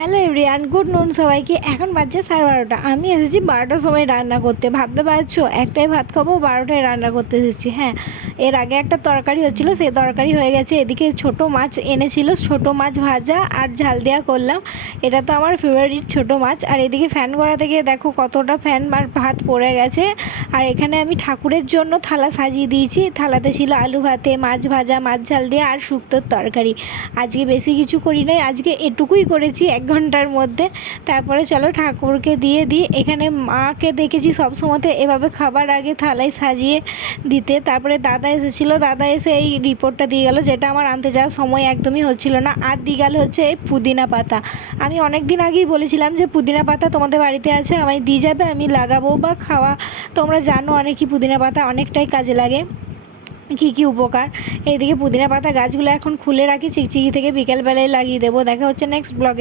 Hello everyone, good নুন সবাইকে। এখন বাজছে 12:30। আমি এসেছি 12টার সময় রান্না করতে। ভাবতে পারছো, একটাই ভাত খাবো, 12টায় রান্না করতে এসেছি। হ্যাঁ, এর আগে একটা তরকারি হচ্ছিলো, সেই তরকারি হয়ে গেছে। এদিকে ছোট মাছ এনেছিল, ছোট মাছ ভাজা আর ঝাল দেওয়া করলাম। এটা তো আমার ফেভারিট ছোট মাছ। আর এদিকে ফ্যান করা থেকে দেখো কতটা ফ্যান আর ভাত পড়ে গেছে। আর এখানে আমি ঠাকুরের জন্য থালা সাজিয়ে দিয়েছি। থালাতে ছিল আলু ভাতে, মাছ ভাজা, মাছ ঝাল দিয়ে আর শুক্তোর তরকারি। আজকে বেশি কিছু করি নাই, আজকে এটুকুই করেছি 1 ঘন্টার মধ্যে। তারপরে চলো ঠাকুরকে দিয়ে দিই। এখানে মাকে দেখেছি সবসময়তে এভাবে খাবার আগে থালায় সাজিয়ে দিতে। তারপরে দাদা এসেছিলো, দাদা এসে এই রিপোর্টটা দিয়ে গেল, যেটা আমার আনতে যাওয়ার সময় একদমই হচ্ছিল না। আর দিয়ে গেল হচ্ছে এই পুদিনা পাতা। আমি অনেক দিন আগেই বলেছিলাম যে পুদিনা পাতা তোমাদের বাড়িতে আছে, আমায় দিয়ে যাবে, আমি লাগাবো বা খাওয়া। তোমরা জানো অনেকই পুদিনা পাতা অনেকটাই কাজে লাগে, কী উপকার। এইদিকে পুদিনা পাতা গাছগুলো এখন খুলে রাখি, চিকচিকি থেকে বিকেলবেলায় লাগিয়ে দেবো। দেখা হচ্ছে নেক্সট ব্লগে।